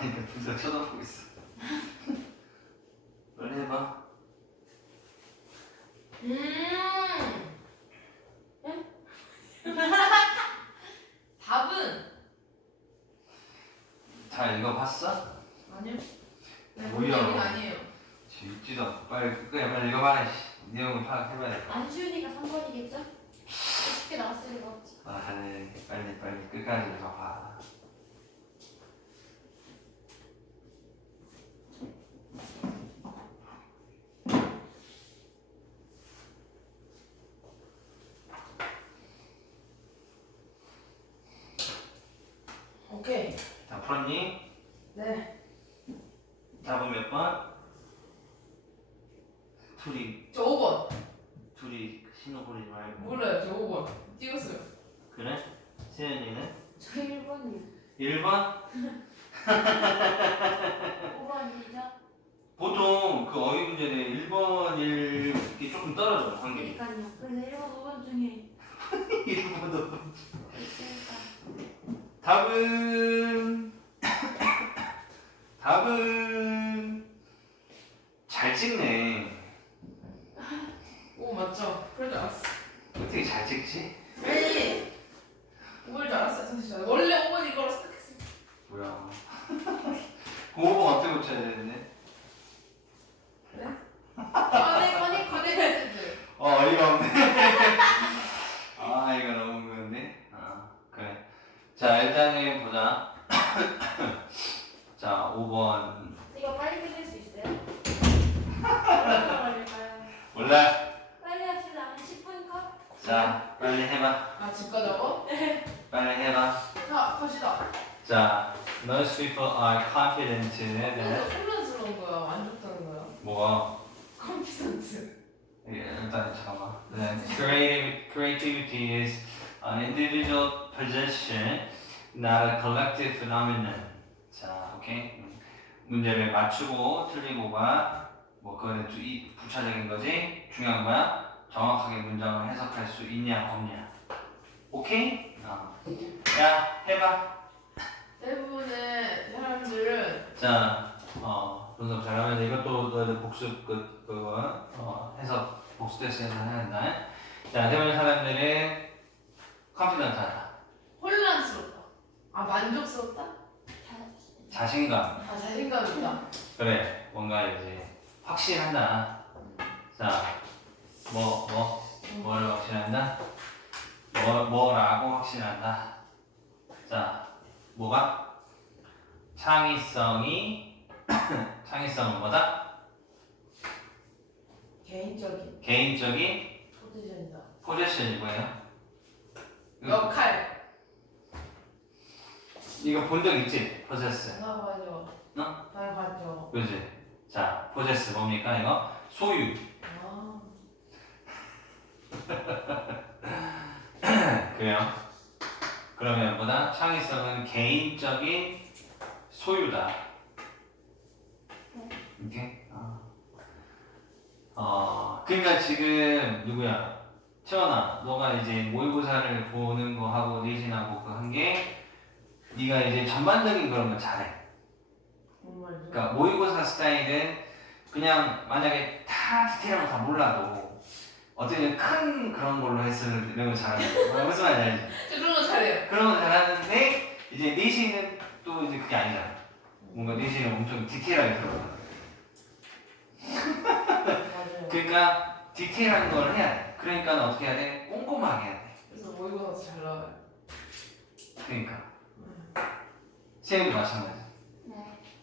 아니 둘다 쳐다보고 있어. 빨리 해봐. 음. 응? 답은 다 읽어봤어? 아니요. 네, 뭐야? 그런 얘기는 아니에요. 읽지도 않고 빨리 그래 빨리 읽어봐. 씨. 내용을 파악해봐야 돼. 안 쉬우니까 3번이겠죠? 쉽게 나왔을 리가 없지. 아, 빨리 빨리 빨리 끝까지 읽어봐. 오케이. 다 풀었니? 네. 답은 몇 번? 둘이 저 5번. 둘이 신호 보내지 말고. 몰라요. 저 5번. 찍었어요. 그래? 세연이는 저 1번이요. 1번? 5번이죠? 보통 그 어휘 문제는 1번 1이 조금 떨어져 확률이. 그러니까요. 그래서 1번, 5번 중에 1번도 있으니까. 답은 답은 잘 찍네. 오 맞죠. 그럴 줄 알았어. 어떻게 잘 찍지? 아니. 5일 줄 알았어요. 사실 저는 원래 5번 이거로 생각했어요. 뭐야? 5번 어떻게 고쳐야 되는데? 꺼내 꺼내 꺼내 해야지. 어 어이가 없네. 아 이거 너무 그런데. 아 그래. 자 일단은 보자. 자 5번 이거 빨리 끝낼 수 있어요? 얼마나 걸릴까요? 몰라. 빨리 합시다. 한 10분 컷? 자 빨리 해봐. 아 집가 저거? 빨리 해봐. 자 갑시다. 자 most people are confident 그래서 that 혼란스러운 거야. 안 좋다는 거야. 뭐가 컨피던트. 예, 일단 잠깐만. Then creative creativity is an individual possession, not a collective phenomenon. 자, 오케이. 음, 문제를 맞추고 틀리고가 뭐 그거는 두- 이 부차적인 거지. 중요한 거야. 정확하게 문장을 해석할 수 있냐 없냐. 오케이? 어. 야, 해봐. 대부분의 사람들은 자, 어, 분석 잘하면 이것도 너희들 복습 그 그거 어, 해석 복습 테스트에서 해야 된다. 자, 대부분 사람들은 컨피던트하다, 혼란스럽다. 아 만족스럽다? 자신감. 아 자신감 있다. 그래, 뭔가 이제 확신한다. 자, 뭐, 뭐, 뭐를 확신한다? 뭐, 뭐라고 확신한다. 자, 뭐가? 창의성이 창의성은 뭐다? 개인적인 개인적인 포지션이다. 포제션이 뭐예요? 역할. 이거 본 적 있지? 포제스. 나 봐죠. 어? 나 봤죠. 그지? 자, 포제스 뭡니까 이거? 소유. 아 그래요. 그러면 뭐다? 창의성은 개인적인 소유다. 오케이? 어. 어, 그러니까 지금 누구야? 채원아, 너가 이제 모의고사를 보는 거 하고 리신하고 그 한 게 네가 이제 전반적인 그런 건 잘해. 그러니까 모의고사 스타일은 그냥 만약에 다 디테일한 거 다 몰라도 어떻게 큰 그런 걸로 했으면 이런 거 잘하는 거 무슨 말인지 알지? 저 그런 거 잘해요. 그런 거 잘하는데 이제 내신은 또 이제 그게 아니잖아 뭔가 내신은 엄청 디테일하게 들어가 맞아요. 그러니까 디테일한 걸 해야 돼 그러니까 어떻게 해야 돼? 꼼꼼하게 해야 돼 그래서 모의고사 잘 나와요. 그러니까 세영도 마찬가지 네.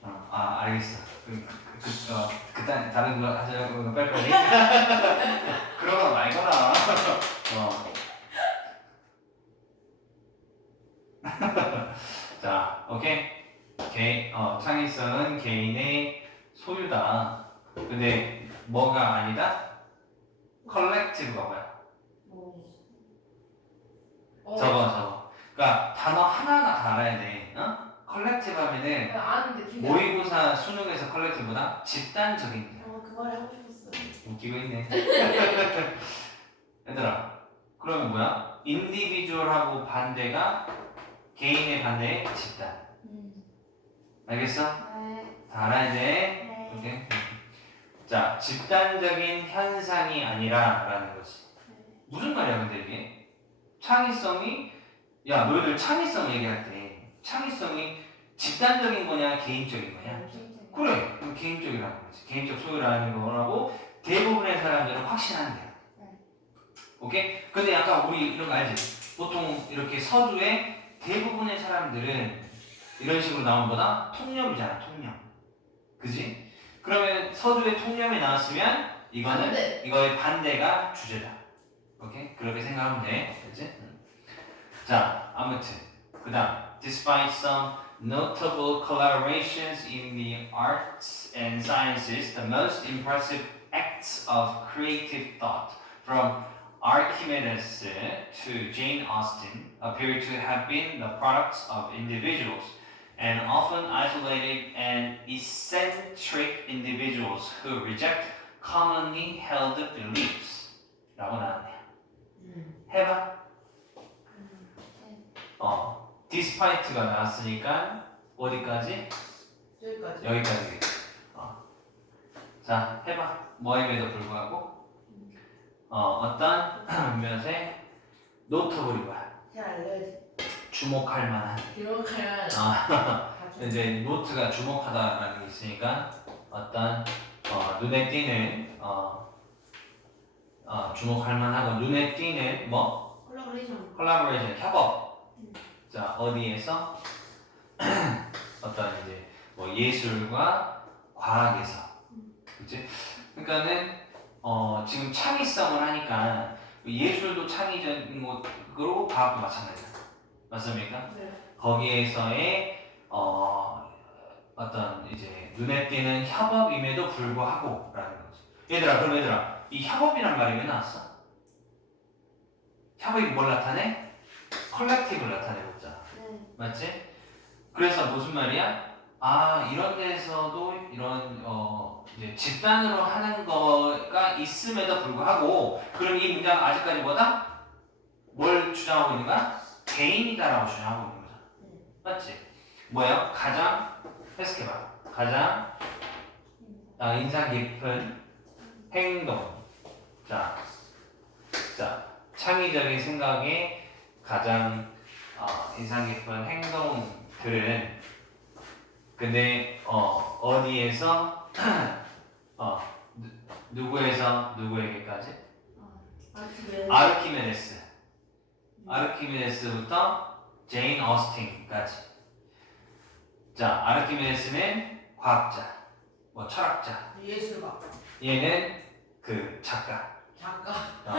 어, 아 알겠어 그, 그, 그, 어, 그딴 다른 거 하자고 빨리빨리 그런 거 말거나 어. 자 오케이 개, 어, 창의성은 개인의 소유다 근데 뭐가 아니다? 컬렉티브가 뭐야? 뭐. 어, 저거 저거 그러니까 단어 하나하나 다 알아야 돼 어? 컬렉티브 하면은 그냥 아는데 기대. 모의고사 수능에서 컬렉티브보다 집단적인 어, 그 말을 하고 싶었어요. 웃기고 있네. 얘들아, 그러면 뭐야? 인디비주얼하고 반대가 개인의 반대 집단. 음. 알겠어? 네. 다 알아야 돼. 네. 오케이. 자, 집단적인 현상이 아니라라는 거지. 무슨 말이야, 근데 이게? 창의성이 야, 너희들 창의성 얘기할 때 창의성이 집단적인 거냐, 개인적인 거냐? 그래, 그럼 개인적이라는 거지. 개인적 소유라는 거라고 대부분의 사람들은 확신한대요. 네. 오케이? 근데 약간 우리 이런 거 알지? 보통 이렇게 서두에 대부분의 사람들은 이런 식으로 나온 거다 통념이잖아, 통념. 그지? 그러면 서두에 통념이 나왔으면 이거는 반대. 이거의 반대가 주제다. 오케이? 그렇게 생각하면 돼. 그지? 음. 자, 아무튼. 그 다음. Despite some notable collaborations in the arts and sciences, the most impressive acts of creative thought from Archimedes to Jane Austen appear to have been the products of individuals and often isolated and eccentric individuals who reject commonly held beliefs. 라고 나왔네요. 음. 해봐. 어, Despite가 나왔으니까 어디까지? 여기까지. 여기까지. 어. 자, 해봐. 뭐임에도 불구하고 어, 어떤 몇에 노트블이 뭐야? 잘 알려야지. 주목할 만한. 기록할. 아, 이제 노트가 주목하다라는 게 있으니까 어떤 어, 눈에 띄는 어, 어, 주목할 만하고 눈에 띄는 뭐 콜라보레이션. 콜라보레이션 협업 자 어디에서? 어떤 이제 뭐 예술과 과학에서. 그치? 그러니까는 어 지금 창의성을 하니까 예술도 창의적인 것으로 과학도 마찬가지야 맞습니까? 네. 거기에서의 어 어떤 이제 눈에 띄는 협업임에도 불구하고 라는 거지. 얘들아 그럼 얘들아 이 협업이란 말이 왜 나왔어? 협업이 뭘 나타내 컬렉티브를 나타내고 있잖아 네. 맞지? 그래서 무슨 말이야? 아 이런 데서도 이런 어 이제 집단으로 하는 거가 있음에도 불구하고 그럼 이 문장 아직까지 뭐다? 뭘 주장하고 있는 거야? 개인이다라고 주장하고 있는 거잖아. 맞지? 뭐야? 가장 해석해봐. 가장 아, 인상 깊은 행동. 자, 자 창의적인 생각에 가장 어, 인상 깊은 행동들은 근데 어, 어디에서 어, 누, 누구에서 누구에게까지? 아르키메데스. 아르키메데스부터 제인 어스틴까지. 자 아르키메데스는 과학자 뭐 철학자. 예술가. 얘는 그 작가. 작가. 어,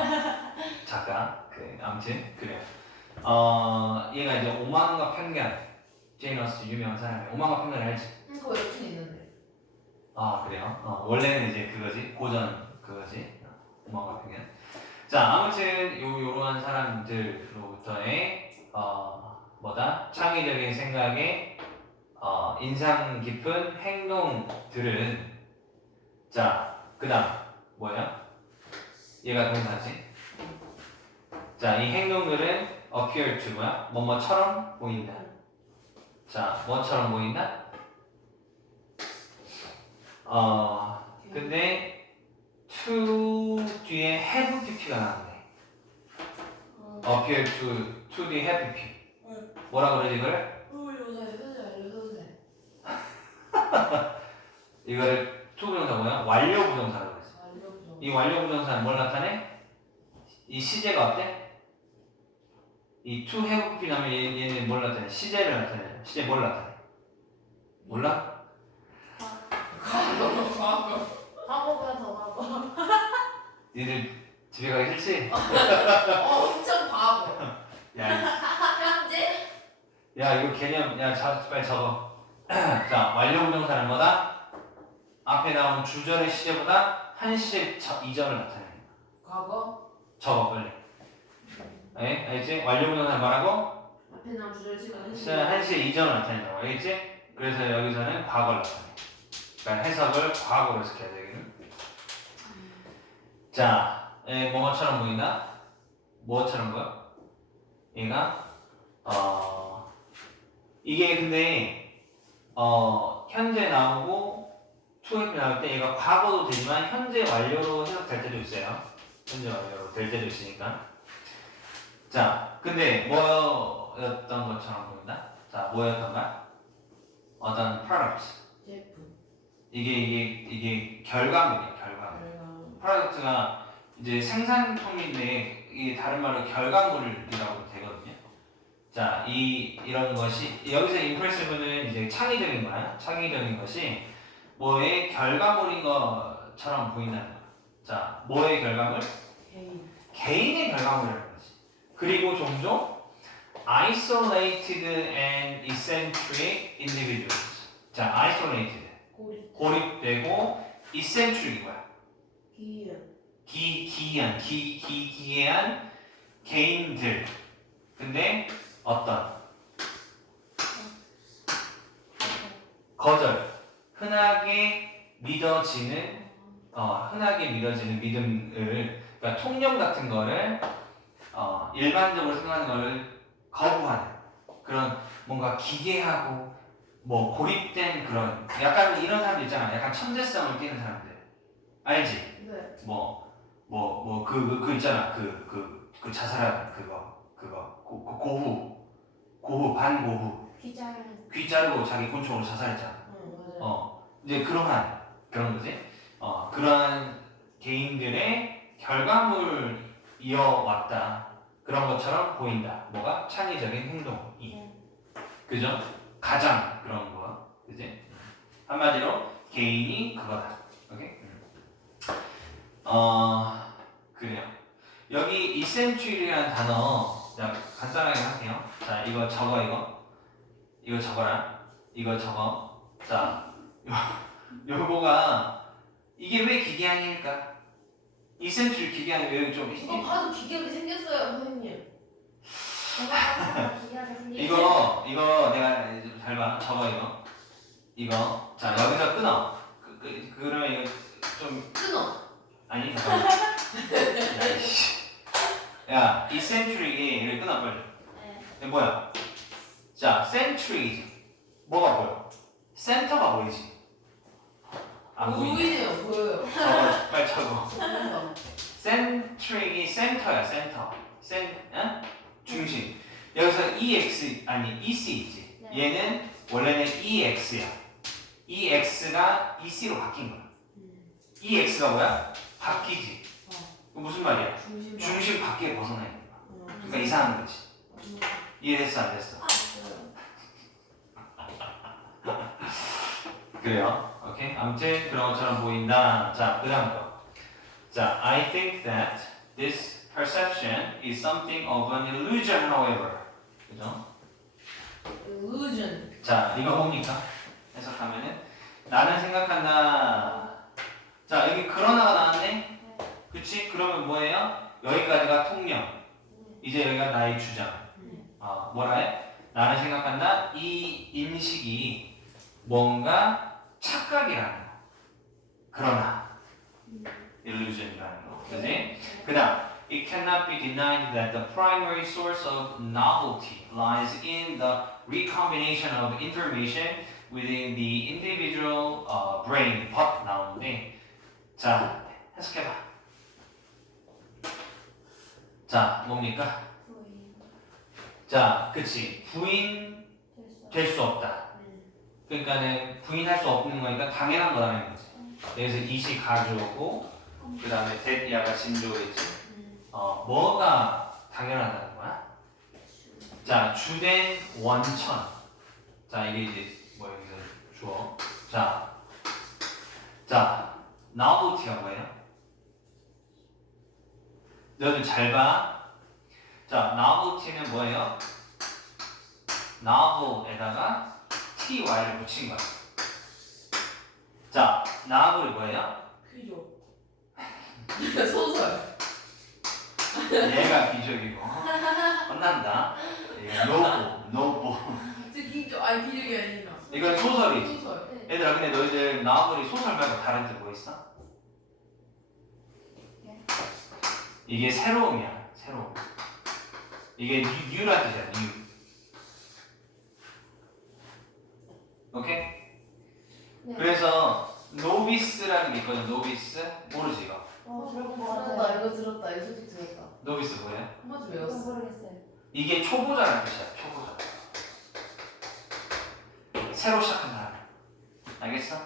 작가. 그 아무튼 그래요 어 얘가 이제 오만과 편견 제인 어스틴 유명한 사람이에요 오만과 편견 알지? 응, 그거 여친 있는데. 아 그래요? 어, 원래는 이제 그거지 고전 그거지 어, 오만과 편견 자 아무튼 요 요러한 사람들로부터의 어 뭐다 창의적인 생각에 어 인상 깊은 행동들은 자 그다음 뭐야? 얘가 동사지. 자 이 행동들은 appear to 뭐야? 뭐뭐처럼 보인다. 자 뭐처럼 보인다? 어 근데 to 뒤에 have pp가 나왔네. appear to to 뒤에 have pp. 뭐라 그러지 이걸? 이거. 이거를 to 부정사 뭐야? 완료 부정사라고. 알려줘. 이 완료 부정사는 뭘 나타내? 이 시제가 어때? 이 to have pp 나면 얘, 얘는 뭘 나타내? 시제를 나타내. 시제 뭘 나타내? 몰라? 과거, 과거. 과거보다 더 과거. 니들 집에 가기 싫지? 어, 엄청 과거. 야, 현재? 이- 야 이거 개념 야 자, 빨리 적어. 자 완료 부정사는 뭐다? 앞에 나온 주절의 시제보다 한 시제 저- 이전을 나타내는 거야. 과거? 적어 빨리. 에? 알지? 완료 부정사는 뭐라고? 앞에 나온 주절 시간 시제 이전을 나타낸다고 알겠지? 그래서 여기서는 과거를 나타내. 그러니까 해석을 과거로 해석해야 되겠는. 자, 에, 뭐처럼 보인다? 뭐처럼 보여? 얘가 어 이게 근데 어 현재 나오고 to 나올 때 얘가 과거도 되지만 현재 완료로 해석될 때도 있어요. 현재 완료로 될 때도 있으니까. 자, 근데 뭐였던 것처럼 보인다? 자, 뭐였던가? 어떤 product. 제품. 이게 이게 이게 결과물이에요, 결과물. 프로덕트가 이제 생산품인데 이게 다른 말로 결과물이라고 되거든요. 자, 이 이런 것이 여기서 impressive는 이제 창의적인 거야. 창의적인 것이 뭐의 결과물인 것처럼 보인다는 거야. 자, 뭐의 결과물? 개인. 개인의 거지. 그리고 종종 isolated and eccentric individuals. 자, isolated 고립. 고립되고 eccentric 뭐야? 기현. 기 기한 기, 기 기한 개인들 근데 어떤 거절 흔하게 믿어지는 어 흔하게 믿어지는 믿음을 그러니까 통념 같은 거를 어 일반적으로 생각하는 거를 거부하는 그런 뭔가 기괴하고 뭐 고립된 그런 약간 이런 사람들 있잖아 약간 천재성을 띠는 사람들. 알지? 네. 뭐 뭐 뭐 그 그 그 있잖아. 그 그 그 자살한 그거 그거. 고, 고, 고후 고후 반고후 귀자는. 귀 자르고 자기 곤충으로 자살했잖아. 응 맞아요. 어. 이제 그러한 그런 거지? 어 그러한 개인들의 결과물 이어왔다. 그런 것처럼 보인다. 뭐가? 창의적인 행동이. 그죠? 가장 그런 거. 그지? 한마디로 개인이 그거다. 오케이? 음. 어 그래요. 여기 이센츄리라는 단어 자 간단하게 할게요. 자 이거 적어 이거. 이거 적어라. 이거 적어. 자 요, 요거가 이게 왜 기계안일까 이센츄리 기계안이 왜좀 이거 봐도 기계하게 생겼어요, 선생님. 이거 이거 내가 잘 봐. 적어 이거. 이거 자 여기서 끊어. 그, 그 그러면 이거 좀 끊어. 아니 잠깐만. 야, 이 센츄리를 끊어 빨리. 네. 이게 뭐야? 자, 센츄리지. 뭐가 보여? 센터가 보이지. 안 보이네. 보이네요, 보여요. 적어, 빨리. 보인다. 센트릭이 센터야 센터 센 어? 중심 여기서 EX 아니 EC이지 네. 얘는 원래는 EX야 EX가 EC로 바뀐 거야 음. EX가 뭐야? 바뀌지 어. 그 무슨 말이야? 중심. 중심 밖에 벗어나 있는 거야 음. 그러니까 이상한 거지 음. 이해됐어 안 됐어? 있어요. 그래요 오케이 아무튼 그런 것처럼 보인다 자 그 다음 거 자 I think that this perception is something of an illusion however 그죠? illusion. 자, 이거 뭡니까? 해석하면은 나는 생각한다. 자, 여기 그러나가 나왔네. 그치? 그러면 뭐예요? 여기까지가 통념. 이제 여기가 나의 주장. 어, 뭐라 해? 나는 생각한다. 이 인식이 뭔가 착각이라는 거. 그러나 illusion이라는 거. 그지? 그다음 It cannot be denied that the primary source of novelty lies in the recombination of information within the individual uh, brain. but 나오는데 자 해석해봐. 자 뭡니까? 자 그치 부인. 될 수 없다. 음. 그러니까는 부인할 수 없는 거니까 당연한 거라는 거지. 그래서 이시 가져오고 그 다음에 대야가 진조겠지. 음. 어 뭐가 당연하다는 거야? 자 주된 원천. 자 이게 이제 뭐 여기서 주어. 자, 자 novelty가 뭐예요? 너희들 잘 봐. 자 novelty는 뭐예요? novel에다가 ty를 붙인 거야. 자 novel이 뭐예요? 귀족. 소설. 얘가 비적이고 혼난다. 얘가 노보, 노보. 저 귀족, 아니 귀족이 아니라. 이건 소설이지. 소설. 네. 얘들아 근데 너희들 나와버리 소설 말고 다른 뜻뭐 있어? 네. 이게 새로움이야 새로움 이게 뉴, 뉴란 뜻이야 뉴 오케이? 네. 그래서 노비스라는 게 있거든. 노비스 모르지 이거. 어, 들어본 것 들었다 같아요. 이거 들었다 이거 솔직히 들었다 노비스 뭐예요? 한 번쯤 이건 외웠어 모르겠어요. 이게 초보자라는 뜻이야. 초보자. 새로 시작한 사람. 알겠어?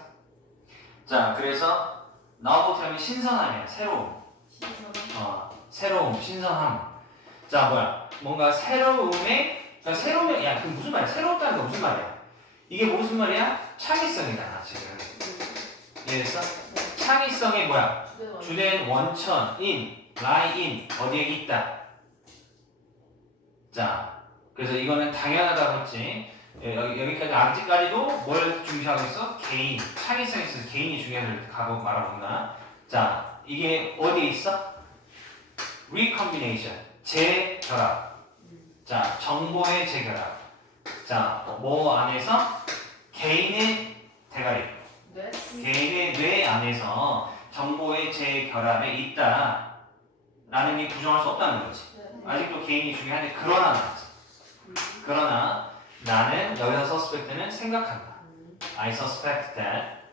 자, 그래서 나보태면 신선함이야. 새로움. 신선한. 어, 새로움, 신선함. 자, 뭐야? 뭔가 새로움에, 그러니까 새로움에, 야, 그 무슨 말이야? 새롭다는 게 무슨 말이야? 이게 무슨 말이야? 창의성이잖아, 지금. 이해했어? 창의성이 뭐야? 주된 원천, 인, 라인, 어디에 있다. 자, 그래서 이거는 당연하다고 했지. 예, 여기, 여기까지, 아직까지도 뭘 중시하고 있어? 개인. 창의성에 있어서 개인이 중요를 가고 말아본다. 자, 이게 어디에 있어? recombination. 재결합. 자, 정보의 재결합. 자, 뭐 안에서? 개인의 대가리. 네? 개인의 뇌 안에서 정보의 재결합에 있다. 라는 게 부정할 수 없다는 거지. 네. 아직도 개인이 중요한데 그러나 말이지. 그러나 나는 여기서 suspect는 생각한다. I suspect that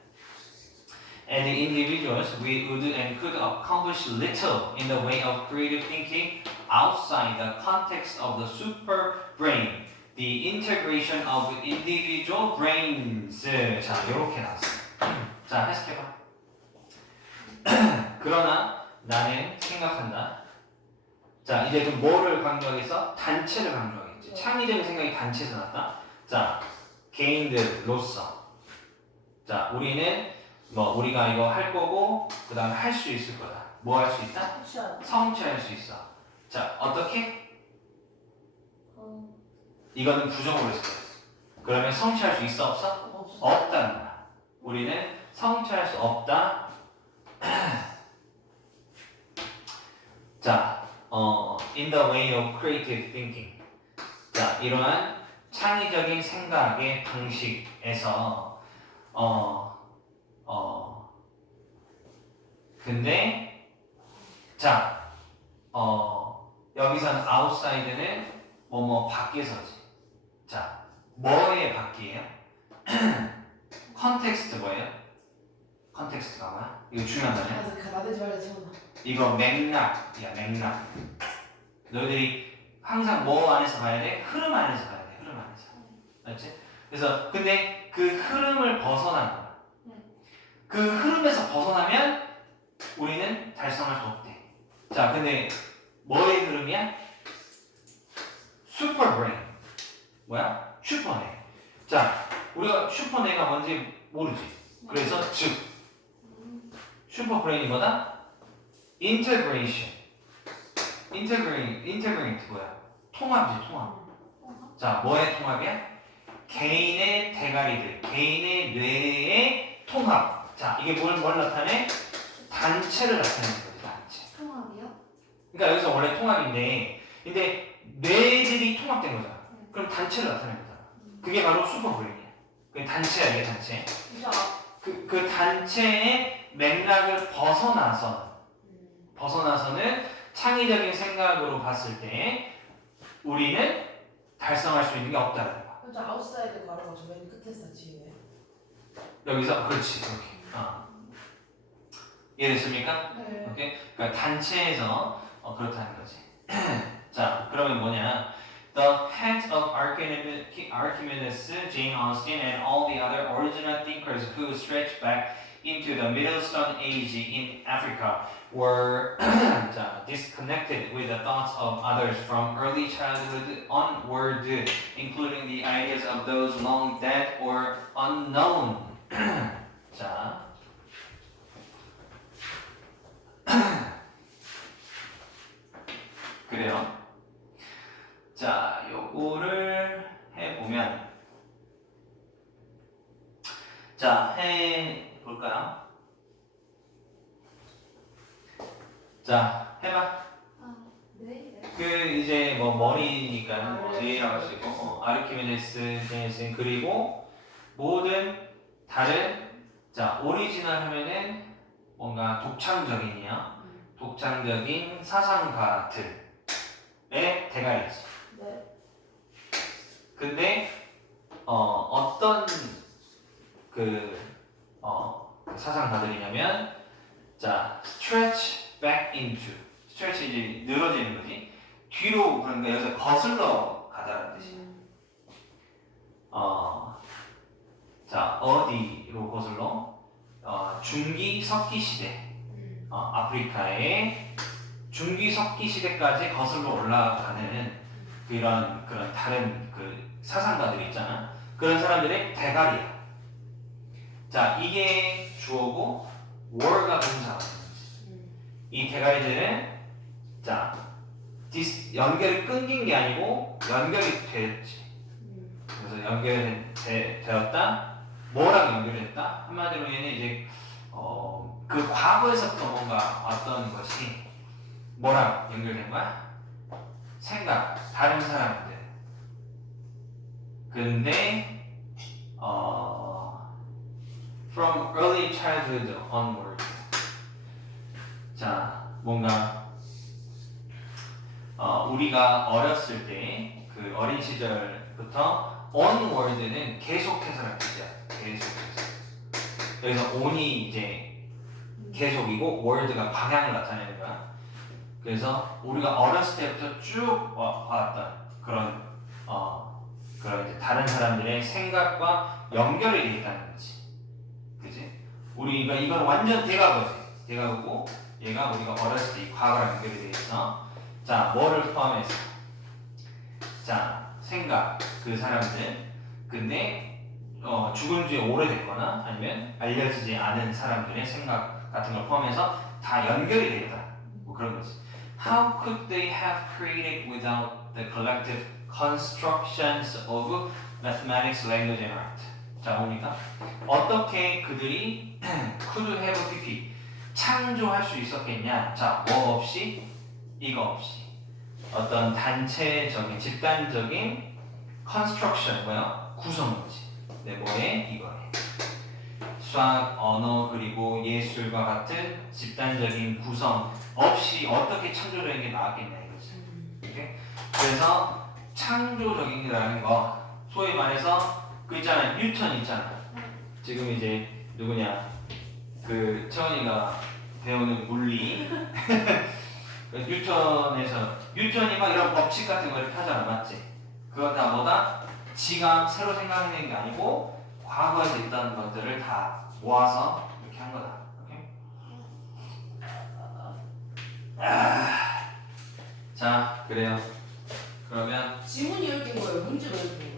and the individuals we would and could accomplish little in the way of creative thinking outside the context of the super brain. The integration of individual brains. 자, 이렇게 나왔어. 자, 해석해봐. 그러나 나는 생각한다. 자, 이제 그 뭐를 강조하겠어? 단체를 강조하겠지. 창의적인 생각이 단체에서 났다. 자, 개인들로서. 자, 우리는 뭐 우리가 이거 할 거고 그 다음에 할 수 있을 거다. 뭐 할 수 있다? 성취할 수 있어. 자, 어떻게? 어, 이거는 부정으로 거야. 그러면 성취할 수 있어 없어? 없어 없다는 거야. 우리는 성취할 수 없다. 자, 어, in the way of creative thinking. 자, 이러한 창의적인 생각의 방식에서, 어, 어, 근데, 자, 어, 여기서는 outside는 뭐뭐 밖에서지. 자, 뭐의 밖이에요? 컨텍스트 뭐예요? 컨텍스트가 뭐야? 이거 중요한? 아직 그 나대지 이거 맥락이야 맥락 너희들이 항상 뭐 안에서 봐야 돼? 흐름 안에서 봐야 돼 흐름 안에서 알지? 그래서 근데 그 흐름을 벗어난 거야 네. 그 흐름에서 벗어나면 우리는 달성할 수 없대 자 근데 뭐의 흐름이야? 슈퍼브레인 뭐야? 슈퍼뇌 자 우리가 슈퍼뇌가 뭔지 모르지 그래서 즉 슈퍼브레인이 뭐다? 인테그레이션. 인테그레이 인테그레이트 뭐야? 통합이지 통합. 자 뭐의 통합이야? 개인의 대가리들, 개인의 뇌의 통합. 자 이게 뭘, 뭘 나타내? 단체를 나타내는 거지 단체. 통합이요? 그러니까 여기서 원래 통합인데, 근데 뇌들이 통합된 거잖아. 그럼 단체를 나타내는 거잖아. 그게 바로 슈퍼브레인이야. 그게 단체야 이게 단체. 그, 그 단체의 맥락을 벗어나서 벗어나서는 창의적인 생각으로 봤을 때 우리는 달성할 수 있는 게 없다는 거야. 진짜 아웃사이드 가로가 저 맨 끝에서 지네 여기서 그렇지 그렇게. 어. 이해됐습니까? 네 오케이. 그러니까 단체에서 어, 그렇다는 거지. 자, 그러면 뭐냐? The heads of Archimedes, Archimedes, Jane Austen, and all the other original thinkers who stretched back into the Middle Stone Age in Africa were 자, disconnected with the thoughts of others from early childhood onward, including the ideas of those long dead or unknown. 자, 그래요. 자, 요거를 해보면, 자, 해볼까요? 자, 해봐. 아, 네. 네. 그 이제 뭐 머리니까 뭐 뇌라고 할 수 있고 어, 아르키메데스, 제네슨 그리고 모든 다른 자 오리지널 하면은 뭔가 독창적인이요 독창적인 사상가들의 대가리지 네. 근데 어, 어떤 그 어, 그 사상 가들이냐면 자 stretch back into. stretch 이제 늘어지는 거지. 뒤로 그러니까 여기서 거슬러 가다라는 뜻이 어, 자 어디로 거슬러? 어, 중기 석기 시대. 어, 아프리카의 중기 석기 시대까지 거슬러 올라가는 그런 그런 다른 그 사상가들이 있잖아. 그런 사람들의 대가리야. 자, 이게 주어고 월가 동사가 이 대가리들은 자 디스, 연결이 끊긴 게 아니고 연결이 됐지. 그래서 연결이 되, 되었다. 뭐랑 연결됐다? 한마디로 얘는 이제 어, 그 과거에서부터 뭔가 왔던 것이 뭐랑 연결된 거야? 생각, 다른 사람들. 근데 어, from early childhood onward. 자, 뭔가 어, 우리가 어렸을 때 그 어린 시절부터 onward는 계속해서라는 뜻이야. 계속해서. 그래서 on이 이제 계속이고 word가 방향을 나타내는 거야. 그래서 우리가 어렸을 때부터 쭉 와- 와왔던 그런 어 그런 이제 다른 사람들의 생각과 연결이 돼 있다는 거지. 그지? 우리 가 이건 완전 대가거지. 대가고 얘가 우리가 어렸을 때 이 과거랑 연결이 돼 있어. 자, 뭐를 포함해서? 자, 생각 그 사람들. 근데 어, 죽은 지 오래됐거나 아니면 알려지지 않은 사람들의 생각 같은 걸 포함해서 다 연결이 돼 있다. 뭐 그런 거지. How could they have created without the collective constructions of mathematics, language, and art? 자, 뭡니까? 어떻게 그들이 could have pp 창조할 수 있었겠냐? 자, 뭐 없이 이거 없이 어떤 단체적인 집단적인 construction 뭐야? 구성이지. 네, 뭐에 이거에 수학, 언어 그리고 예술과 같은 집단적인 구성 없이 어떻게 창조적인 게 나왔겠냐 이거지. 오케이? 그래서 창조적인이라는 거 소위 말해서 그 있잖아 뉴턴 있잖아. 지금 이제 누구냐 그 채원이가 배우는 물리 그 뉴턴에서 뉴턴이 막 이런 법칙 같은 거를 펴잖아 맞지? 그건 다 뭐다? 지가 새로 생각해낸 게 아니고 과거에서 있던 것들을 다 모아서 이렇게 한 거다. 오케이? 아, 자 그래요. 그러면 지문이 이렇게 거예요. 문제가 이렇게.